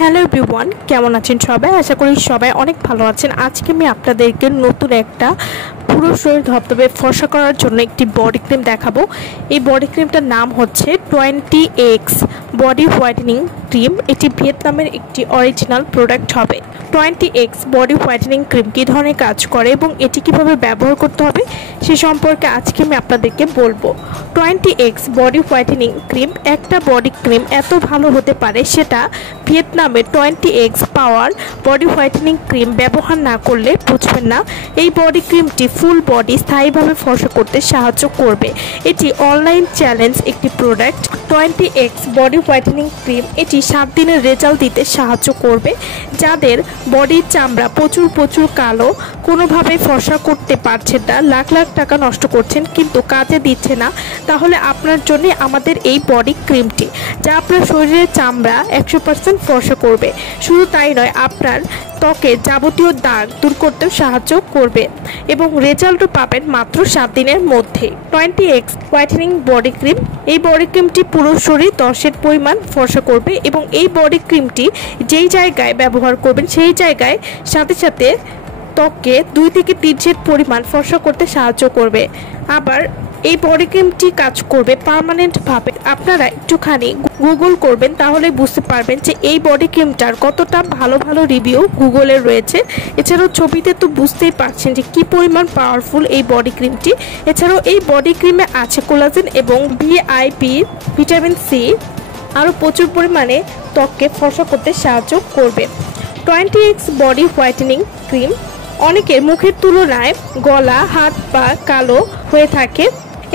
Hello everyone, কেমন আছেন সবাই? আশা করি সবাই অনেক ভালো আছেন। আজকে আমি আপনাদেরকে নতুন একটা পুরো শরীর ধবধবে ফর্সা করার জন্য একটি বডি ক্রিম দেখাবো। এই বডি ক্রিমটার নাম হচ্ছে 20x বডি হোয়াইটেনিং ক্রিম। এটি ভিয়েতনামের একটি অরিজিনাল প্রোডাক্ট হবে। 20x বডি হোয়াইটেনিং ক্রিম কী ধরনের কাজ করে এবং এটি কিভাবে ব্যবহার করতে হবে সে সম্পর্কে আজকে আমি আপনাদেরকে বলবো। 20x বডি হোয়াইটেনিং ক্রিম একটা বডি ক্রিম এত ভালো হতে পারে সেটা ভিয়েতনামের 20x পাওয়ার বডি হোয়াইটেনিং ক্রিম ব্যবহার না করলে বুঝবেন না। এই বডি ক্রিমটি ফুল বডি স্থায়ীভাবে ফর্সা করতে সাহায্য করবে। এটি অনলাইন চ্যালেঞ্জ একটি product. 20x body whitening cream এটি 7 দিনের রেজাল্ট দিতে সাহায্য করবে। যাদের বডির চামড়া প্রচুর কালো, কোনোভাবে ফর্সা করতে পারছেন না, লাখ লাখ টাকা নষ্ট করছেন কিন্তু কাজে দিচ্ছে না, তাহলে আপনার জন্য আমাদের এই বডি ক্রিমটি, যা আপনার শরীরের চামড়া 100% ফর্সা করবে। শুধু তাই নয়, আপনার ত্বকের যাবতীয় দাগ দূর করতেও সাহায্য করবে এবং রেজাল্টও পাবেন মাত্র 7 দিনের মধ্যে। 20x হোয়াইটেনিং বডি ক্রিম, এই বডি ক্রিমটি পুরো শরীর 10 পরিমাণ ফর্সা করবে এবং এই বডি ক্রিমটি যেই জায়গায় ব্যবহার করবেন সেই জায়গায় সাথে সাথে ত্বককে 2 থেকে 3 সেট পরিমাণ ফর্সা করতে সাহায্য করবে। আবার এই বডি ক্রিমটি কাজ করবে পার্মানেন্টভাবে। আপনারা একটুখানি গুগল করবেন, তাহলে বুঝতে পারবেন যে এই বডি ক্রিমটার কতটা ভালো রিভিউ গুগলে রয়েছে। এছাড়াও ছবিতে তো বুঝতেই পারছেন যে কি পরিমাণ পাওয়ারফুল এই বডি ক্রিমটি। এছাড়াও এই বডি ক্রিমে আছে কোলাজেন এবং ভিআইপি ভিটামিন সি, আরও প্রচুর পরিমাণে ত্বককে ফর্সা করতে সাহায্য করবে। 20x বডি হোয়াইটেনিং ক্রিম, অনেকের মুখের তুলনায় গলা, হাত পা কালো হয়ে থাকে।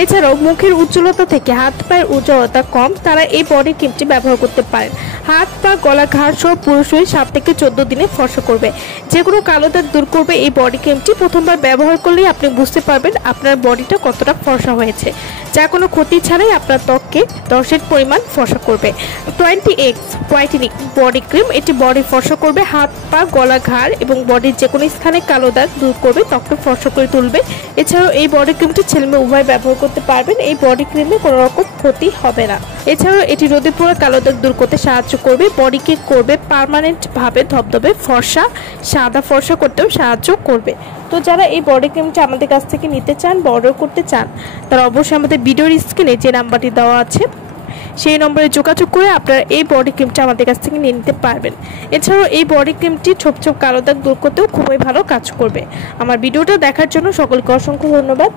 এছাড়াও মুখের উজ্জ্বলতা থেকে হাত পায়ের উজ্জ্বলতা কম, তারা এই বডি ক্রিমটি ব্যবহার করতে পারেন। হাত পা গলা ঘাড় সহ পুরো শরীর 7 থেকে 14 দিনে ফর্সা করবে। যে কোনো কালো দাগ দূর করবে এই বডি ক্রিমটি। প্রথমবার ব্যবহার করলেই আপনি বুঝতে পারবেন আপনার বডিটা কতটা ফর্সা হয়েছে, যা কোনো ক্ষতি ছাড়াই আপনার ত্বককে 10 পরিমাণ ফর্সা করবে। 20x হোয়াইটেনিং বডি ক্রিম, এটি বডি ফর্সা করবে, হাত পা গলা ঘাড় এবং বডির যে কোনো স্থানে কালো দাগ দূর করবে, ত্বককে ফর্সা করে তুলবে। এছাড়াও এই বডি ক্রিমটি ছেলে মেয়ে উভয় ব্যবহার করতে পারবেন। এই বডি ক্রিমে কোনো রকম ক্ষতি হবে না। এছাড়াও এটি রোদে পুরো কালো দাগ দূর করতে সাহায্য করবে, বডিকে করবে পার্মানেন্টভাবে ধবধবে ফর্সা, সাদা ফর্সা করতেও সাহায্য করবে। তো যারা এই বডি ক্রিমটা আমাদের কাছ থেকে নিতে চান বা অর্ডার করতে চান, তারা অবশ্যই আমাদের ভিডিওর স্ক্রিনে যে নাম্বারটি দেওয়া আছে সেই নম্বরে যোগাযোগ করে আপনারা এই বডি ক্রিমটা আমাদের কাছ থেকে নিয়ে নিতে পারবেন। এছাড়াও এই বডি ক্রিমটি ছোপ কালো দাগ দূর করতেও খুবই ভালো কাজ করবে। আমার ভিডিওটা দেখার জন্য সকলকে অসংখ্য ধন্যবাদ।